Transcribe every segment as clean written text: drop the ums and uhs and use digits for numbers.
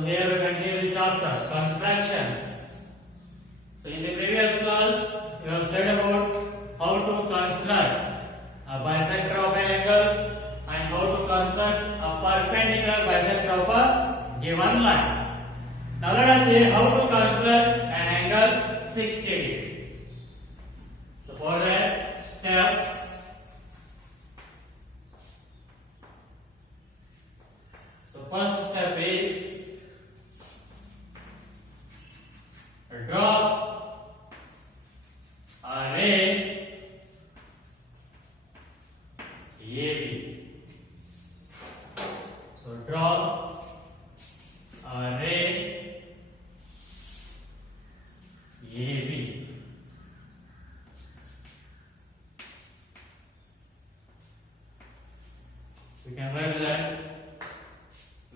So here we continue the chapter constructions. So in the previous class we have studied about how to construct a bisector of an angle and how to construct a perpendicular bisector of a given line. Now let us see how to construct an angle 60 degree. So for that steps, so first step is draw a ray AB. So draw a ray AB. We can write that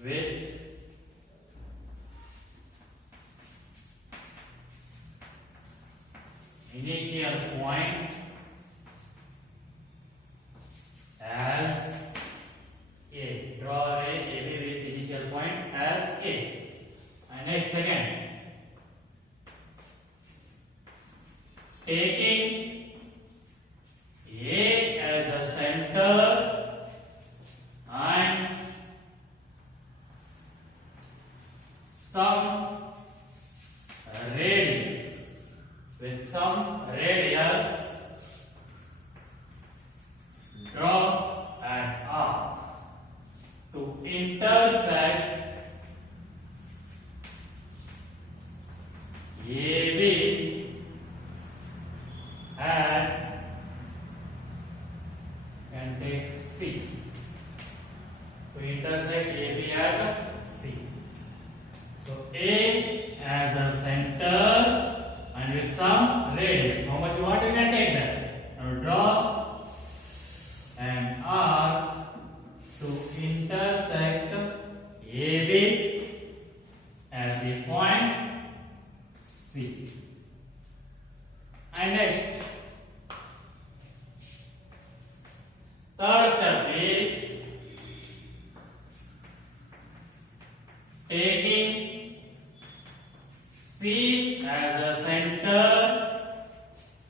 with initial point as A. Draw a ray AB with initial point as A. And next second, taking A as a center and some radius, with some radius, draw an arc to intersect AB and can take C. To intersect AB at C. So A as a center and with some radius. How much you want, you can take that. Now draw an arc to intersect AB at the point C. And next, third step is taking C as a center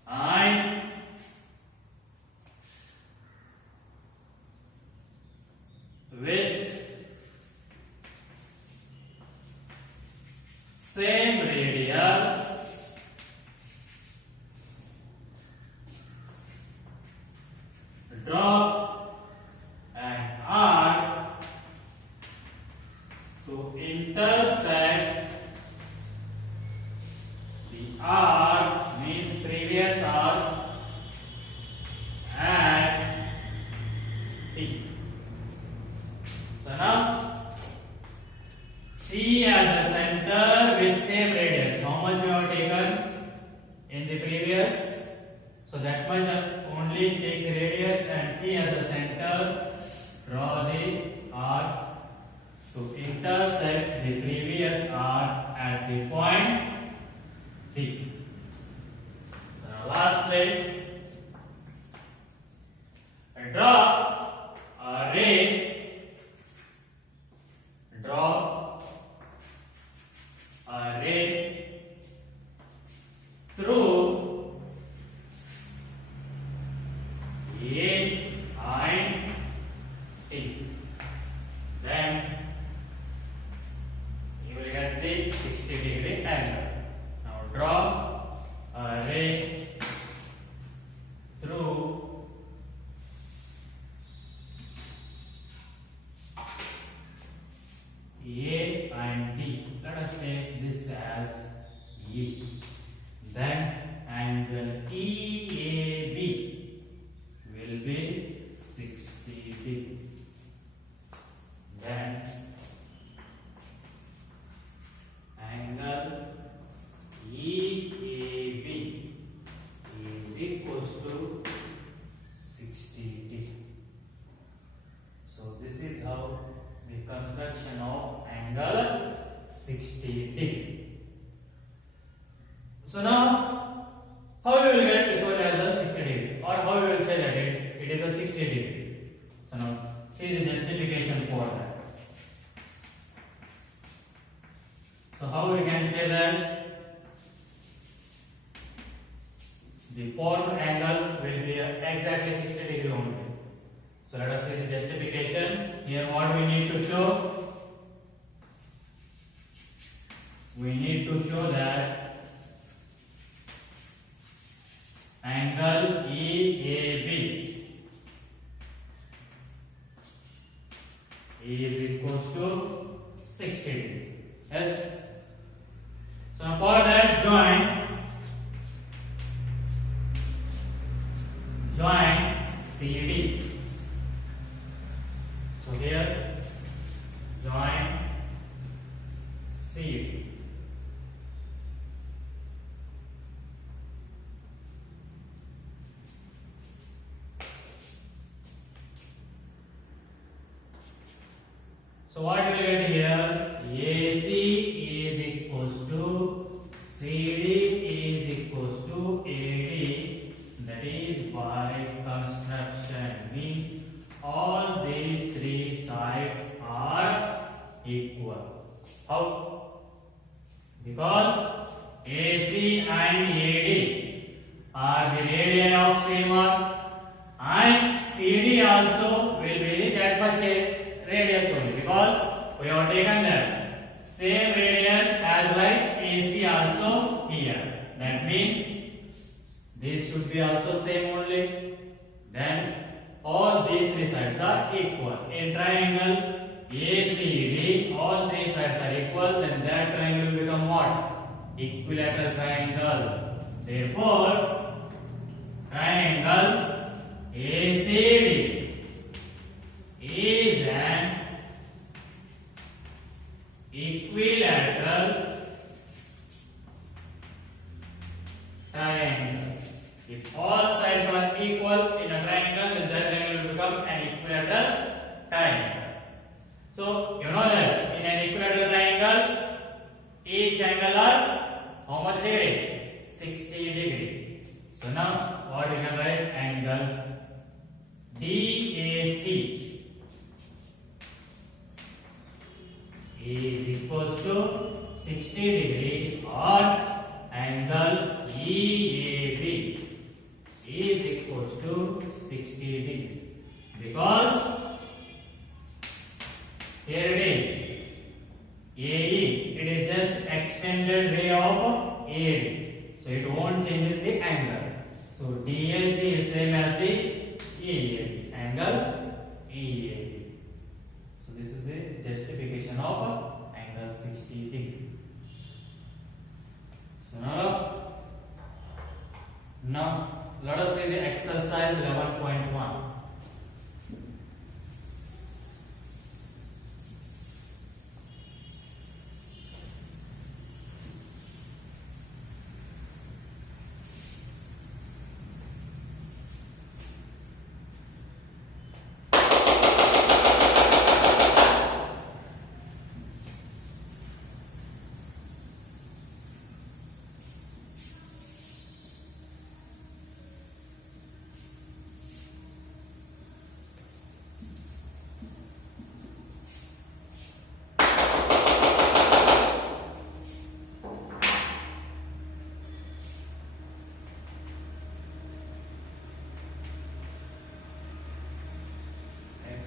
and with same radius draw an arc to intersect the arc, means previous arc, at D. So now C as a center with same radius. How much you have taken in the previous? So that much only take the radius and C as a center. Draw the arc to intersect the previous arc at the point D. So now lastly, draw a ray. Draw a ray through A and T. Then you will get the 60 degree angle. Now draw a ray through A and D. Let us take this as E. Then angle EAB will be 60 degree. Then angle EAB is equals to 60 degree. So this is how the construction of angle 60 degree. So now, how you will get this one as a 60 degree, or how you will say that it is a 60 degree. So now, see the justification for that. say that the formed angle will be exactly 60 degree only. So let us see the justification. Here what we need to show? We need to show that angle EAB is equals to 60 degree. Yes. So for that join CD. So here join CD. So what you will get here? AC is equals to CD is equals to AD. That is by construction. Means all these three sides are equal. How? Because AC and AD are the radii of same arc, and CD also will be that much a radius only, because we have taken that same radius as like AC also here. That means this should be also same only. Then all these three sides are equal. In triangle ACD, all three sides are equal. Then that triangle will become what? Equilateral triangle. Therefore, triangle ACD is an equilateral triangle. If all sides are equal in a triangle, then that triangle will become an equilateral triangle. So you know that in an equilateral triangle, each angle are how much degree? 60 degree. So now what we can write? Angle DAC is equals to 60 degree, or angle EAB is equals to 60 degree, because here it is AE, it is just extended ray of AD, so it won't changes the angle. So DAC is same as the EAB, angle EAB. So this is the justification of angle 60 degree. So now let us see the exercise 11.1.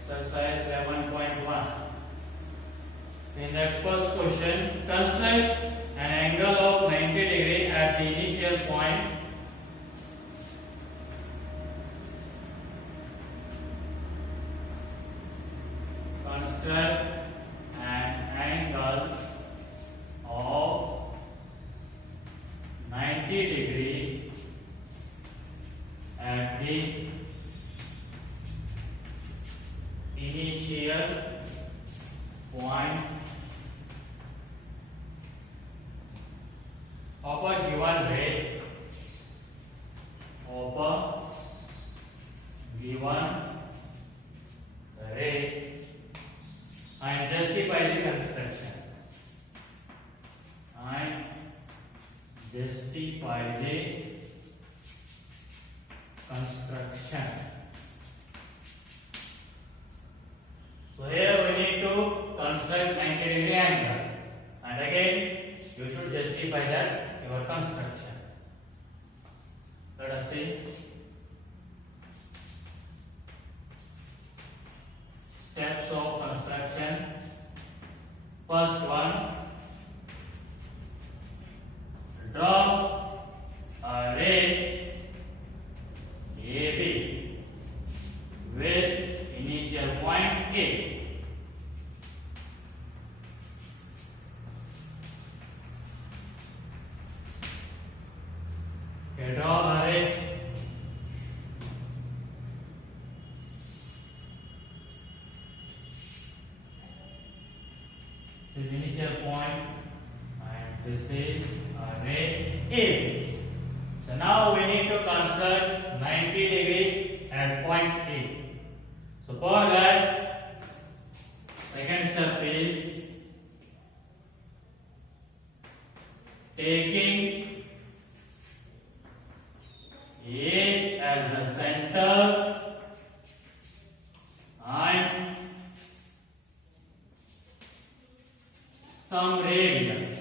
Exercise 11.1. In that first question, construct an angle of 90 degree at the initial point construct an angle of 90 degree at the initial point of a given ray and justify the construction. And justify the construction. So here we need to construct 90 degree angle, and again you should justify Let us see. Steps of construction. First one, draw a ray AB with initial point A. Okay, draw a ray. This is initial point and this is ray A. So now we need to construct 90 degree at point A. So for that, second step is taking A as the center and some radius.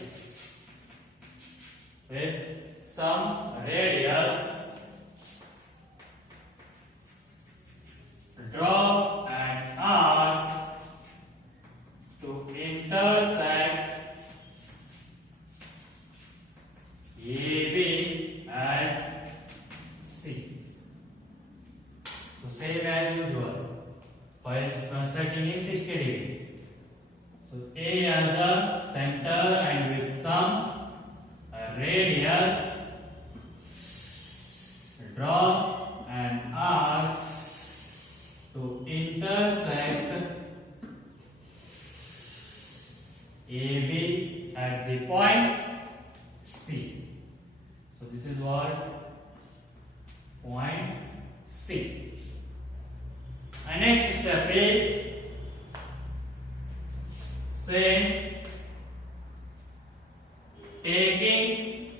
With some radius, draw an arc to intersect AB and C. So same as usual while constructing in 60 degree. So A as a center and with some radius, draw an arc to intersect AB at the point C. So this is what point C. And next step is same, taking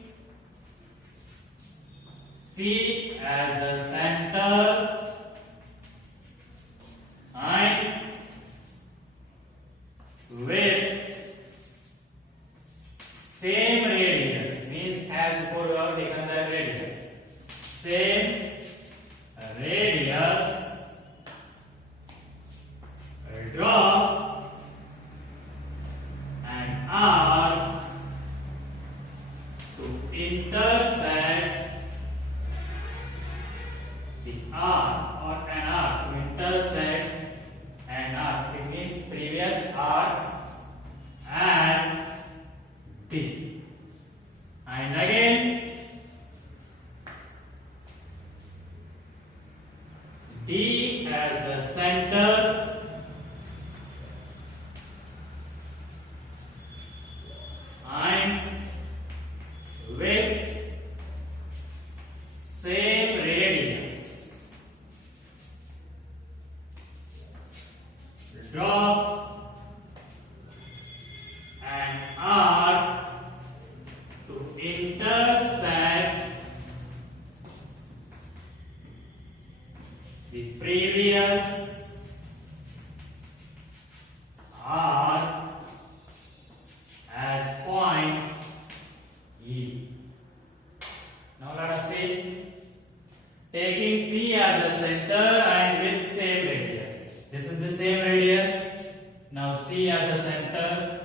C as a center and with same radius, means as before we have taken the radius, same radius, draw an arc to intersect the arc or an arc to intersect an arc. It means previous arc and D. And again D as the center and with same radius, draw an arc to intersect the previous arc at point E. Now let us see, taking C as a center and with same radius. This is the same radius. Now C as a center,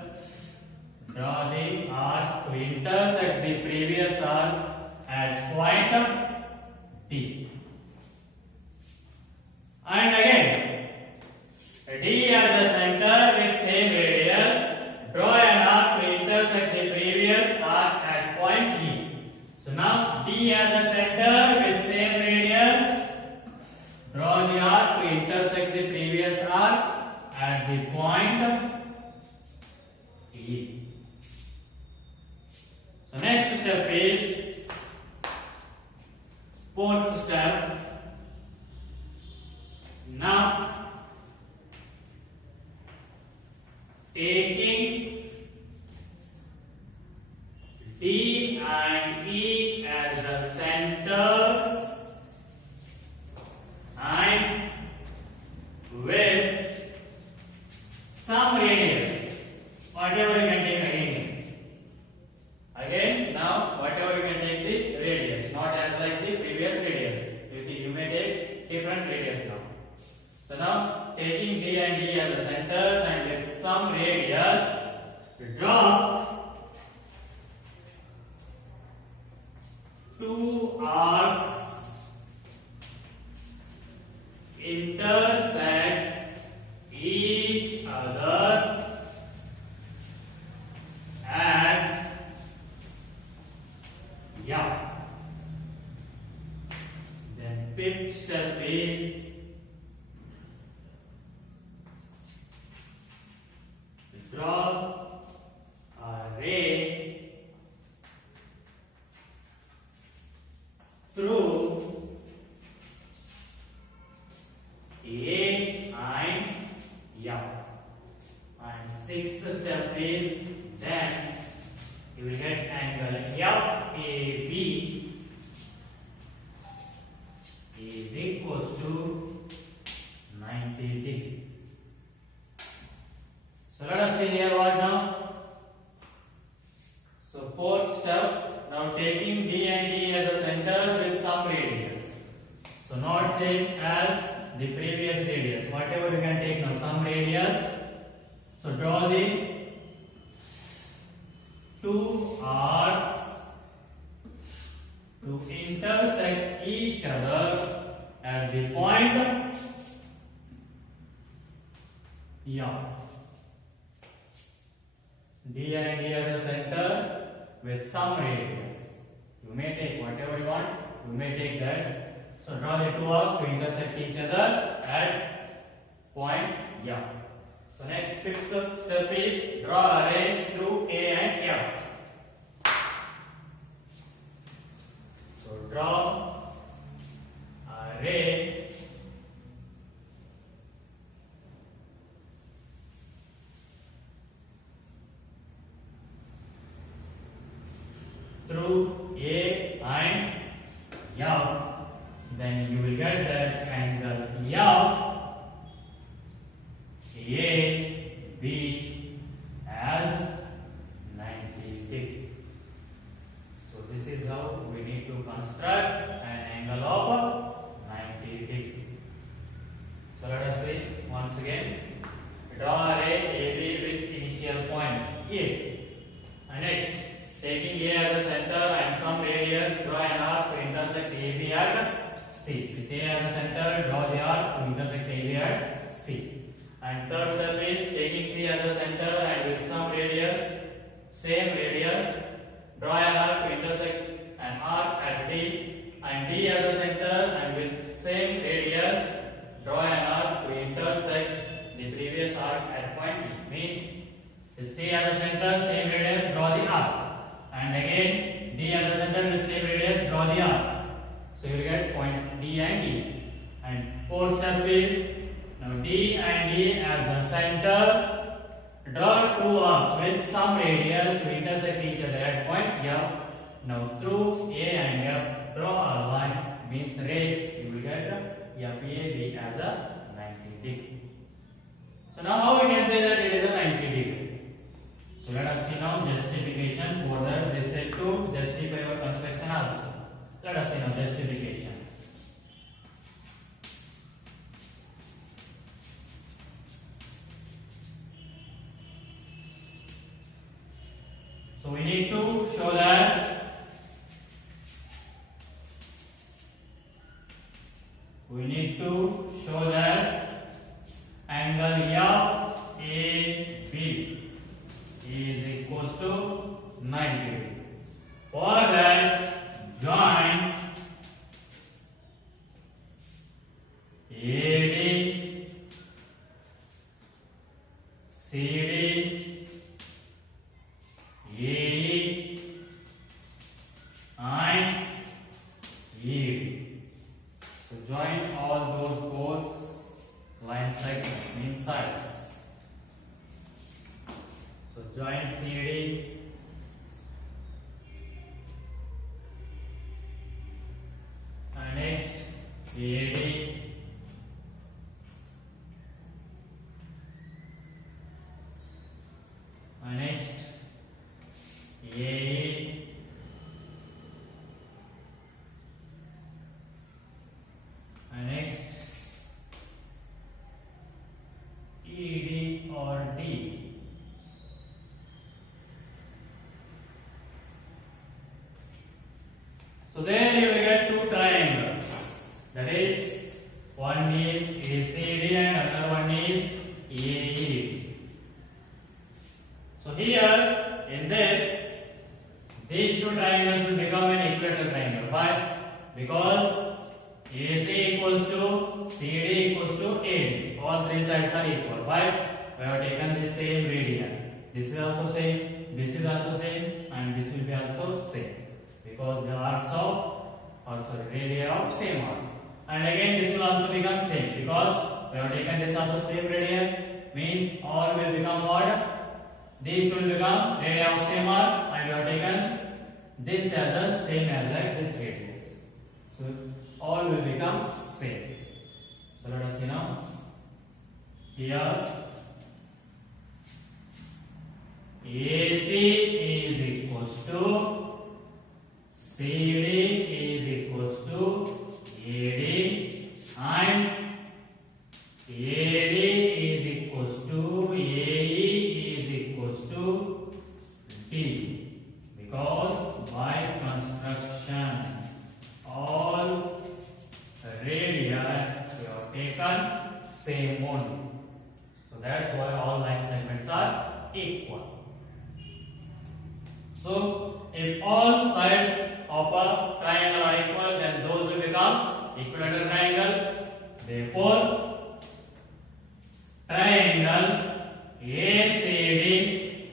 draw the arc to intersect the previous arc at point D. And again, D as a center with same radius, draw an arc to intersect the previous arc at point E. So now D as a center with same radius, draw the arc to intersect the previous arc at the point E. So next step is fourth step. Now taking D and E as the centers and with some radius, whatever you can take again. Now whatever you can take the radius, not as like the previous different radius now. So now taking D and D as the centers and with some radius, draw two arcs intersect each other at Then fifth step is draw a ray through A and And sixth step is then you will get angle FAB is equals to 90 degree. So let us see here what now. So fourth step, now taking D and D as a center with some radius. So not same as the previous radius. Whatever you can take now, some radius. So draw the two arcs to intersect each other at the point D and D as a center with some radius. You may take whatever you want, you may take that. So draw the two arcs to intersect each other at point So next fifth step is draw a ray through A and F. So draw a ray through A and F. Then you will get that angle AB as 90 degree. So this is how we need to construct an angle of 90 degree. So let us see once again. Draw a ray AB with initial point A. And next, taking A as a center and some radius, draw an arc to intersect AB at C. With A as a center, draw the arc to intersect AB at C. And third step is taking C as a center and with some radius, same radius, draw an arc to intersect an arc at D, and D as a center and with same radius, draw an arc to intersect the previous arc at point D. Means with C as a center, same radius, draw the arc, and again D as a center with same radius, draw the arc. So you will get point D and D. And fourth step is now D and D as a center, draw two arcs with some radius to intersect each other at point F. Now through A and F, draw a line, means ray, you will get FAB as a 90 degree. So now how we can say that it is a 90 degree? So let us see now justification for that. They said to justify your construction also. Let us see now justification. So we need to show that angle FAB is equals to 90 degree. For that, join AD, CD, AE and ED. So join all those both line segments, mean sides. So join CD and next AD and next AE and next AC equals to CD equals to AD. All three sides are equal. Why? We have taken the same radian. This is also same, this is also same, and this will be also same. Because the arcs of radii of same arc. And again this will also become same because we have taken this also same radian, means all will become what? These will become radii of same arc, and we have taken this as the same as like this radius. So all will become same. So let us see now. Here AC is equals to CD is equals to AD, and AD is equals to AE is equals to D, because by construction all radii we have taken same only. So that's why all line segments are equal. So if all sides of a triangle are equal, then those will become equilateral triangle. Therefore, triangle ACD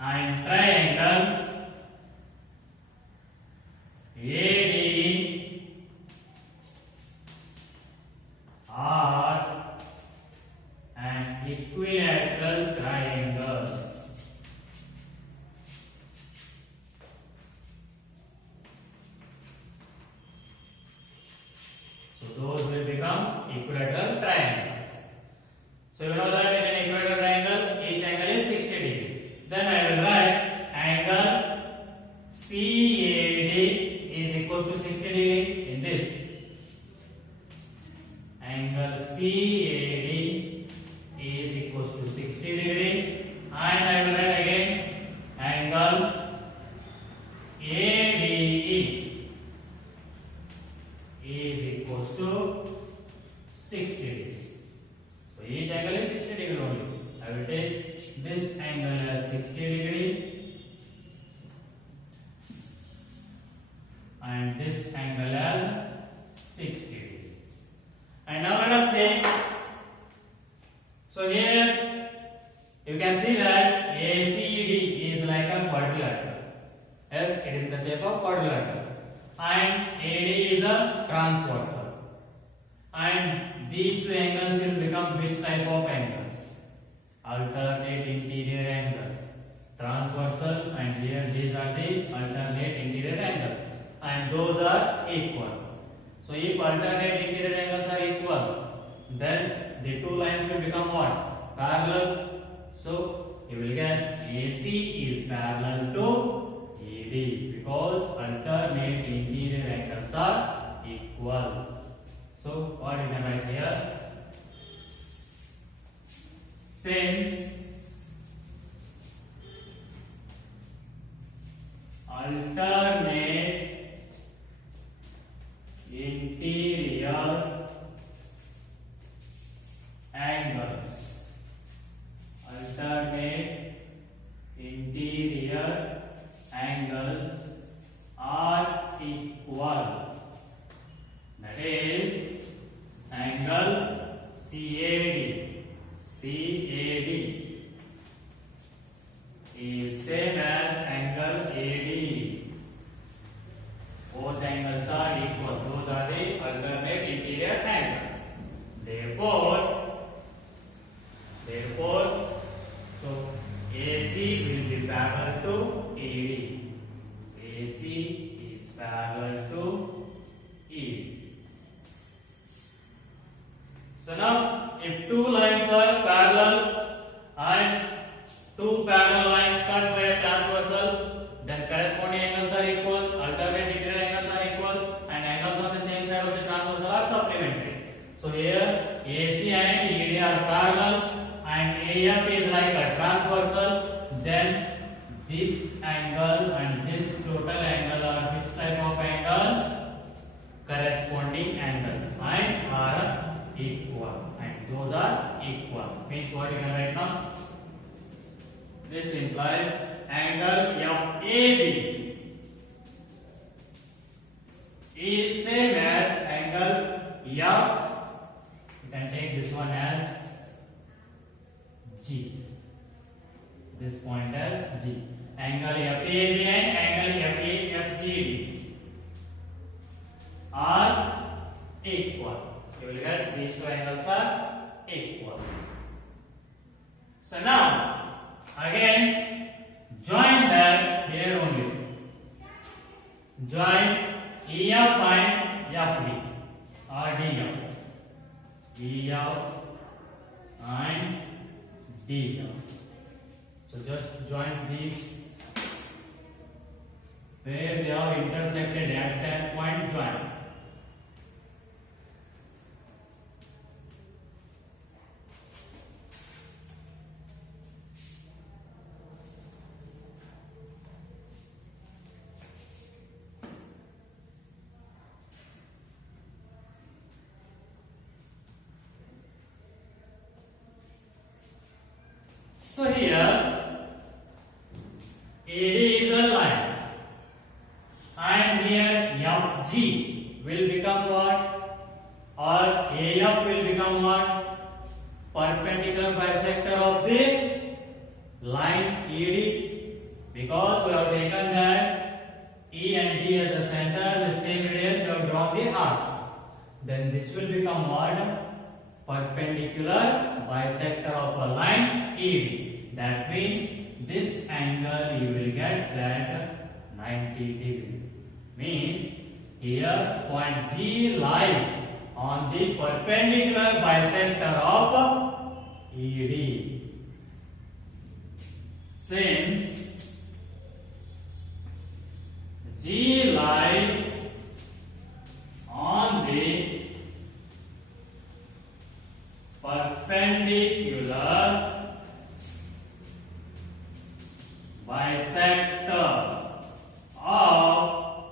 and triangle ADE are an equilateral triangles. So those will become equilateral triangles. So you know that in an equilateral triangle, each angle is 60 degree. Then I will write angle CAD is equal to 60 degree in this. Angle CAD is equal to 60 degree, and I will write again angle ADE is equal to 60 degree. So each angle is 60 degree only. I will take this angle as 60 degree and this angle as 60 degree. And now let us say, so here you can see that ACD is like a quadrilateral. Yes, it is in the shape of quadrilateral. And AD is a transversal. And these two angles will become which type of angles? Alternate interior angles. Transversal, and here these are the alternate interior angles. And those are equal. So if alternate interior angles are equal, then the two lines will become what? Parallel. So you will get AC is parallel to AD because alternate interior angles are equal. So what you can write here? Since alternate interior angles, alternate interior angles are equal, that is angle CAD is same as angle AD. Both angles are equal. Those are the alternate interior angles. Therefore, so AC will be parallel to AD. AC is parallel to AD. So now, if two lines are parallel and two parallel lines cut by a transversal, then corresponding angles are equal, alternate interior angles are equal, and angles on the same side of the transversal are supplementary. So here AC and ED are parallel and AF is like a transversal, then this angle and this total angle are which type of angles? Corresponding angles, and are equal, and those are equal. Means what you can write now? This implies angle FAB is same as angle F. You can take this one as G. This point as G. Angle FAB and angle FGD are equal. You will get these two angles are equal. So now again join that here only. Join EF and FD or DF. EF and DF. So just join these where they have intersected at that point. Join. So here AD is a line and here FG will become what? Or AF will become what? Perpendicular bisector of the line ED, because we have taken that E and D as the center, the same radius we have drawn the arcs. Then this will become what? Perpendicular bisector of a line ED. That means this angle you will get that 90 degree. Means here point G lies on the perpendicular bisector of ED. Since G lies on the perpendicular bisector of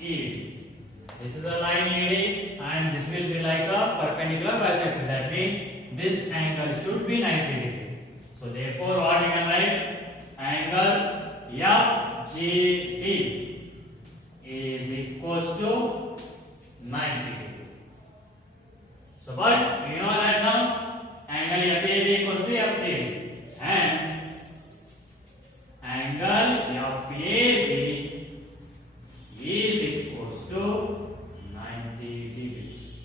ED. This is a line ED and this will be like a perpendicular bisector. That means this angle should be 90 degree. So therefore what we can write? Angle FGD is equals to 90 degree. So but you know that now angle FAB equals to FGD. Hence angle FAB is equals to 90 degrees.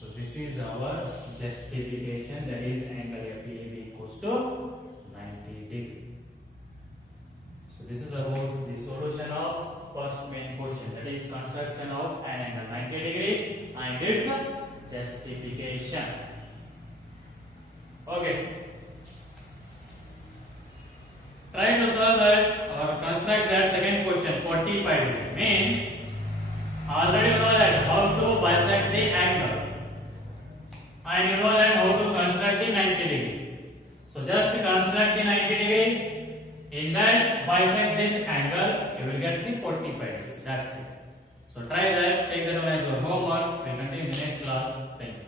So this is our justification, that is angle FAB equals to 90 degree. So this is about the solution of first main question, that is construction of an angle 90 degree and its justification. Okay. Try to solve that or construct that second question 45 degree. Means already you know that how to bisect the angle and you know that how to construct the 90 degree. So just construct the 90 degree, in that bisect this angle, you will get the 45 degree. That's it. So try that, take that one as your homework. We will continue in the next class. Thank you.